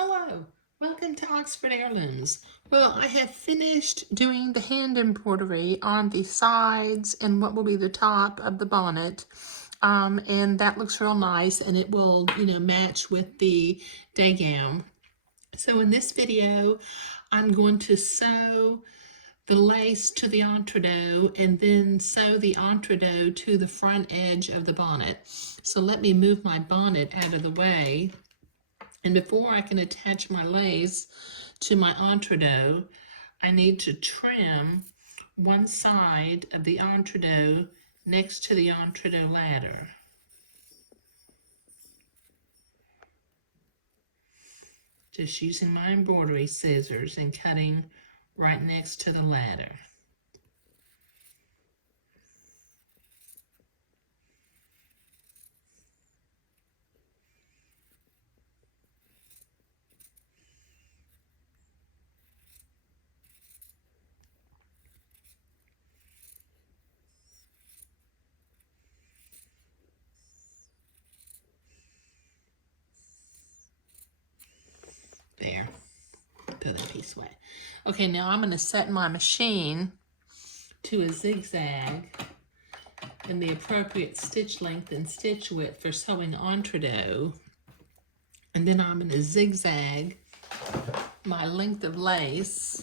Hello, welcome to Oxford Heirlooms. Well, I have finished doing the hand embroidery on the sides and what will be the top of the bonnet. And that looks real nice, and it will, match with the day gown. So in this video, I'm going to sew the lace to the entredot and then sew the entredot to the front edge of the bonnet. So let me move my bonnet out of the way. And before I can attach my lace to my entredot, I need to trim one side of the entredot next to the entredot ladder. Just using my embroidery scissors and cutting right next to the ladder. There. Throw that piece away. Okay, now I'm going to set my machine to a zigzag and the appropriate stitch length and stitch width for sewing entredot. And then I'm going to zigzag my length of lace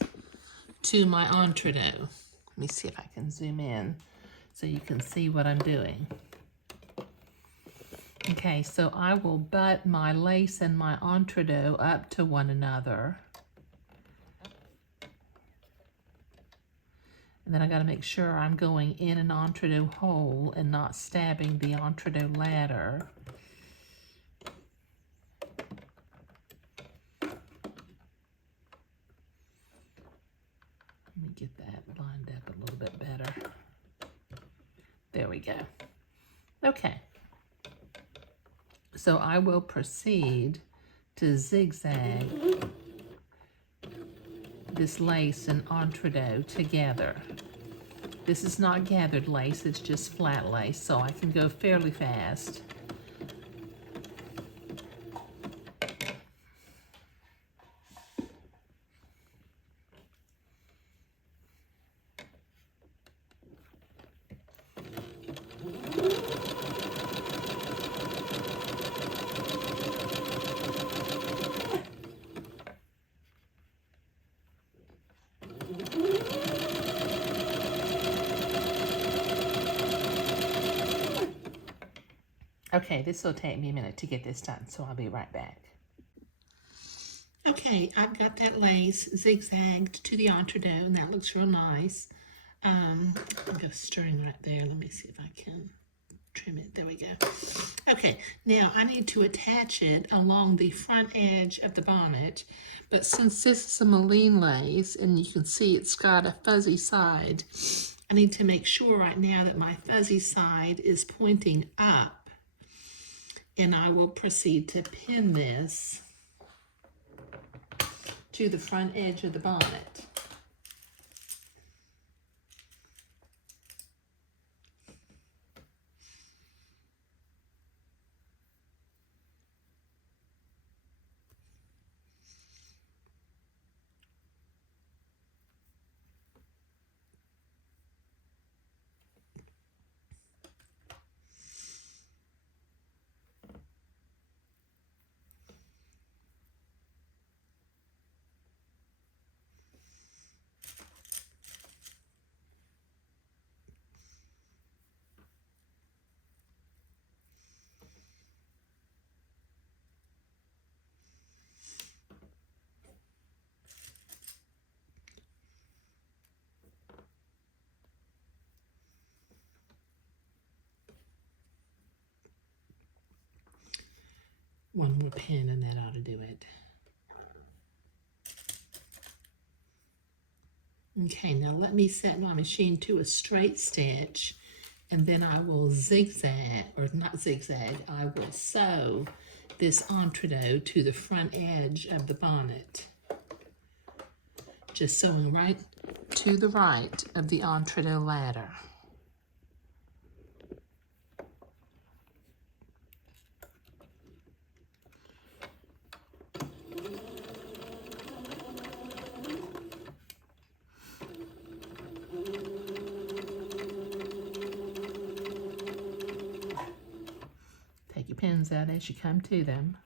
to my entredot. Let me see if I can zoom in so you can see what I'm doing. Okay, so I will butt my lace and my entredot up to one another. And then I got to make sure I'm going in an entredot hole and not stabbing the entredot ladder. Let me get that lined up a little bit better. There we go. Okay. So I will proceed to zigzag this lace and entredot together. This is not gathered lace, it's just flat lace, so I can go fairly fast. Okay, this will take me a minute to get this done, so I'll be right back. Okay, I've got that lace zigzagged to the entredot, and that looks real nice. I've got a string right there. Let me see if I can trim it. There we go. Okay, now I need to attach it along the front edge of the bonnet, but since this is a Moline lace, and you can see it's got a fuzzy side, I need to make sure right now that my fuzzy side is pointing up. And I will proceed to pin this to the front edge of the bonnet. One more pin and that ought to do it. Okay, now let me set my machine to a straight stitch, and then I will zigzag, or not zigzag, I will sew this entredot to the front edge of the bonnet. Just sewing right to the right of the entredot ladder. out as you come to them.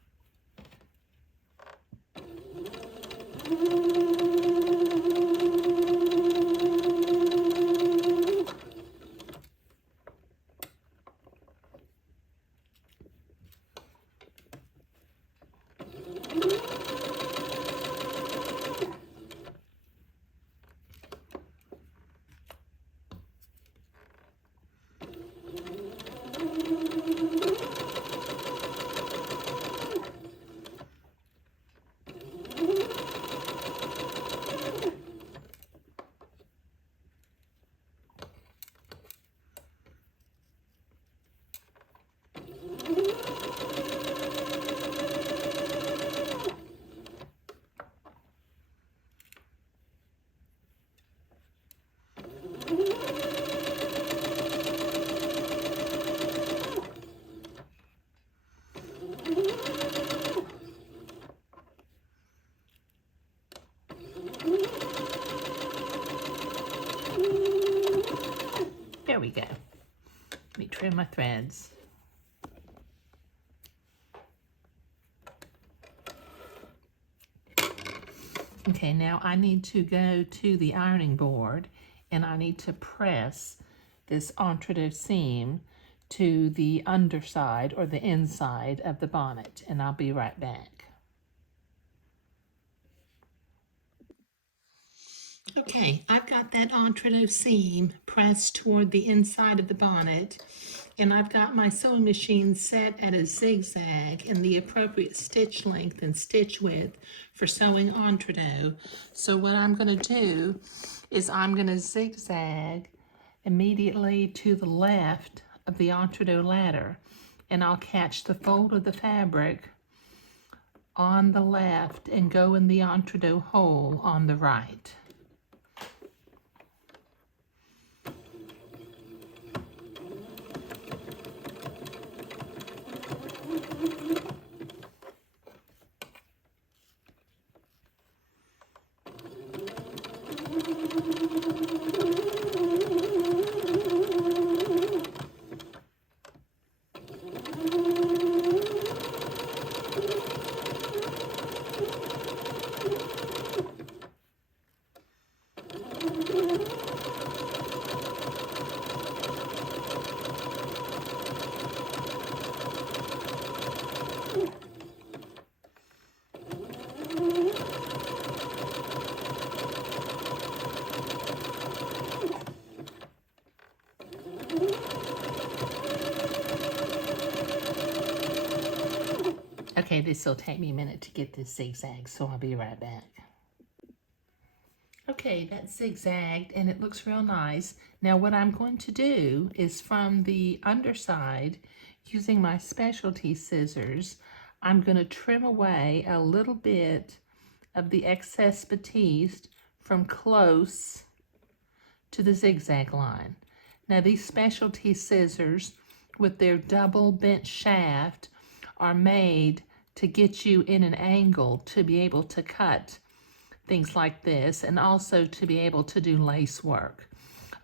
There we go. Let me trim my threads. Okay, now I need to go to the ironing board and I need to press this entre deux seam to the underside or the inside of the bonnet, and I'll be right back. Okay, I've got that entre deux seam pressed toward the inside of the bonnet, and I've got my sewing machine set at a zigzag in the appropriate stitch length and stitch width for sewing entre deux. So what I'm going to do is I'm going to zigzag immediately to the left of the entre deux ladder, and I'll catch the fold of the fabric on the left and go in the entre deux hole on the right. Okay, this will take me a minute to get this zigzag, so I'll be right back. Okay, that's zigzagged and it looks real nice. Now what I'm going to do is from the underside, using my specialty scissors, I'm going to trim away a little bit of the excess batiste from close to the zigzag line. Now these specialty scissors with their double bent shaft are made to get you in an angle to be able to cut things like this and also to be able to do lace work.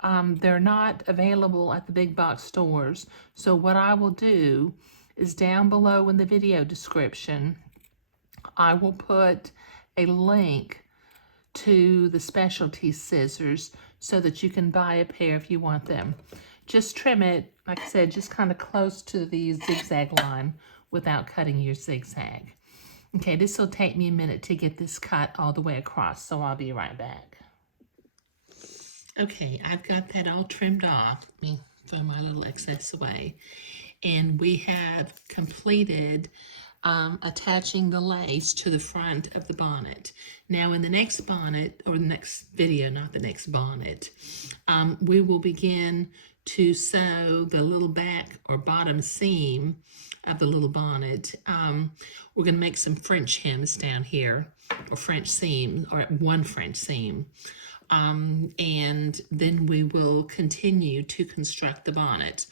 They're not available at the big box stores, so what I will do is down below in the video description, I will put a link to the specialty scissors so that you can buy a pair if you want them. Just trim it, like I said, just kind of close to the zigzag line without cutting your zigzag. Okay, this will take me a minute to get this cut all the way across, so I'll be right back. Okay, I've got that all trimmed off. Let me throw my little excess away. And we have completed attaching the lace to the front of the bonnet. Now in the next bonnet, or the next video, not the next bonnet, we will begin to sew the little back or bottom seam of the little bonnet. We're going to make some French hems down here, or French seam, or one French seam. And then we will continue to construct the bonnet.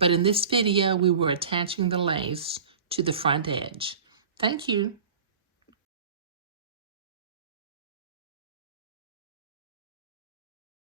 But in this video, we were attaching the lace to the front edge. Thank you.